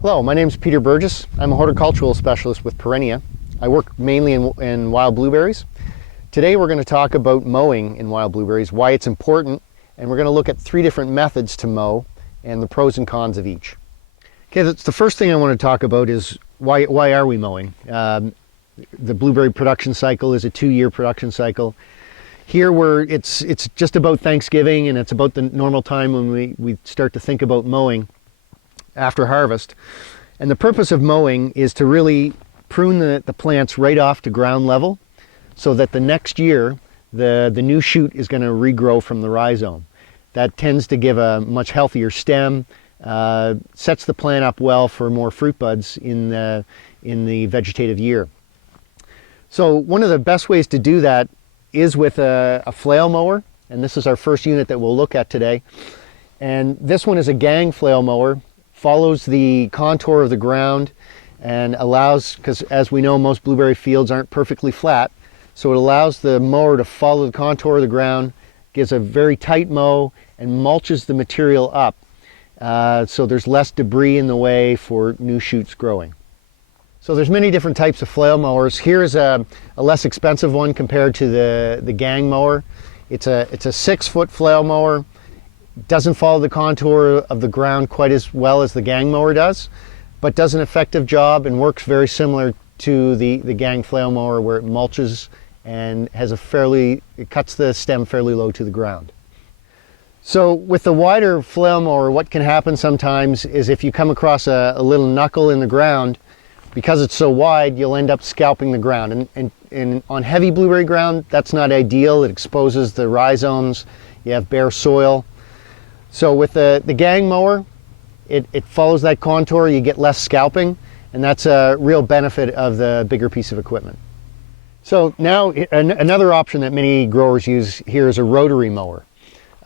Hello, my name is Peter Burgess. I'm a horticultural specialist with Perennia. I work mainly in wild blueberries. Today we're going to talk about mowing in wild blueberries, why it's important, and we're going to look at 3 different methods to mow and the pros and cons of each. Okay, that's the first thing I want to talk about is why are we mowing? The blueberry production cycle is a 2-year production cycle. Here it's just about Thanksgiving, and it's about the normal time when we start to think about mowing after harvest. And the purpose of mowing is to really prune the plants right off to ground level so that the next year the new shoot is going to regrow from the rhizome. That tends to give a much healthier stem, sets the plant up well for more fruit buds in the vegetative year. So one of the best ways to do that is with a flail mower, and this is our first unit that we'll look at today. And this one is a gang flail mower. Follows the contour of the ground and allows, because as we know most blueberry fields aren't perfectly flat, so it allows the mower to follow the contour of the ground, gives a very tight mow and mulches the material up so there's less debris in the way for new shoots growing. So there's many different types of flail mowers. Here's a less expensive one compared to the gang mower. It's a 6-foot flail mower. Doesn't follow the contour of the ground quite as well as the gang mower does, but does an effective job and works very similar to the gang flail mower, where it mulches and has it cuts the stem fairly low to the ground. So with the wider flail mower, what can happen sometimes is if you come across a little knuckle in the ground, because it's so wide, you'll end up scalping the ground. And on heavy blueberry ground, that's not ideal. It exposes the rhizomes. You have bare soil. So with the gang mower, it follows that contour, you get less scalping, and that's a real benefit of the bigger piece of equipment. So now another option that many growers use here is a rotary mower.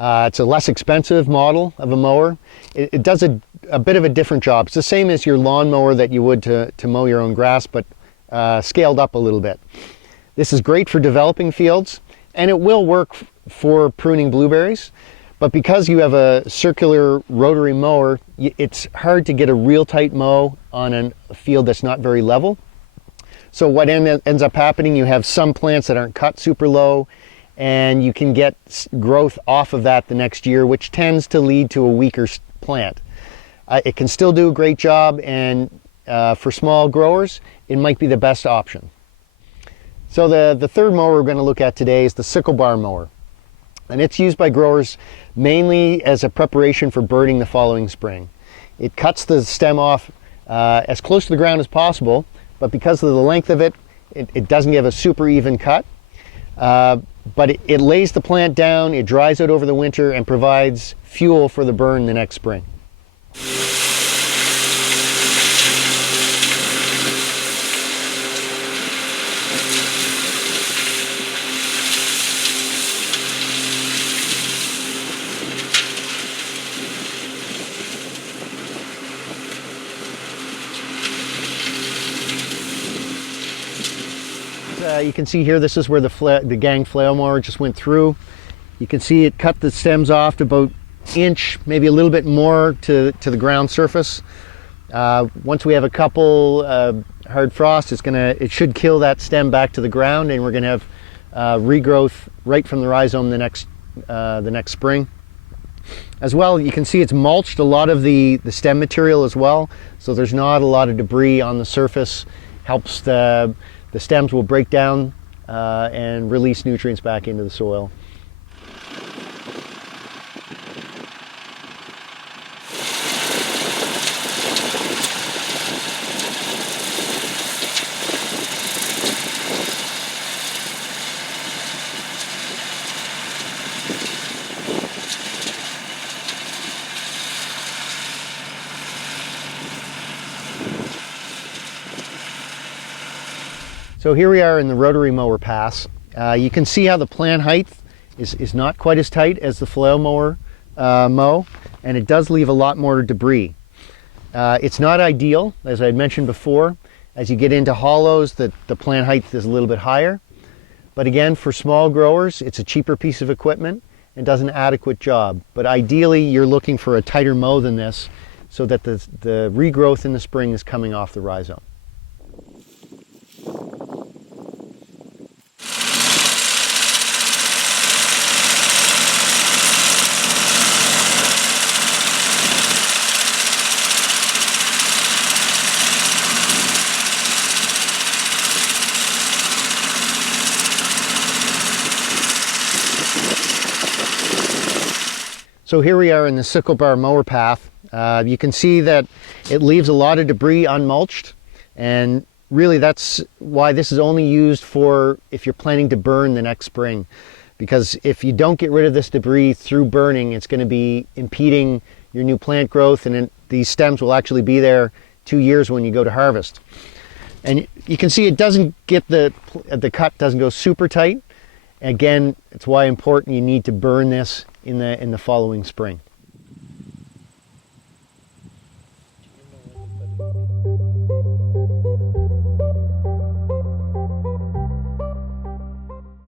It's a less expensive model of a mower. It does a bit of a different job. It's the same as your lawn mower that you would to mow your own grass, but scaled up a little bit. This is great for developing fields, and it will work for pruning blueberries. But because you have a circular rotary mower, it's hard to get a real tight mow on a field that's not very level. So what ends up happening, you have some plants that aren't cut super low, and you can get growth off of that the next year, which tends to lead to a weaker plant. It can still do a great job, and for small growers, it might be the best option. So the third mower we're going to look at today is the Sickle Bar Mower. And it's used by growers mainly as a preparation for birding the following spring. It cuts the stem off as close to the ground as possible, but because of the length of it, it doesn't give a super even cut. But it lays the plant down, it dries out over the winter, and provides fuel for the burn the next spring. You can see here, this is where the gang flail mower just went through. You can see it cut the stems off to about inch, maybe a little bit more to the ground surface. Once we have a couple hard frosts, it should kill that stem back to the ground, and we're going to have regrowth right from the rhizome the next spring. As well, you can see it's mulched a lot of the stem material as well, so there's not a lot of debris on the surface. Helps the stems will break down and release nutrients back into the soil. So here we are in the rotary mower pass. You can see how the plant height is not quite as tight as the flail mower mow, and it does leave a lot more debris. It's not ideal, as I had mentioned before. As you get into hollows, the plant height is a little bit higher. But again, for small growers, it's a cheaper piece of equipment and does an adequate job. But ideally, you're looking for a tighter mow than this so that the regrowth in the spring is coming off the rhizome. So here we are in the Sickle Bar Mower path. You can see that it leaves a lot of debris unmulched, and really that's why this is only used for if you're planning to burn the next spring. Because if you don't get rid of this debris through burning, it's going to be impeding your new plant growth, and these stems will actually be there 2 years when you go to harvest. And you can see it doesn't get the cut doesn't go super tight. Again, it's why important you need to burn this in the following spring.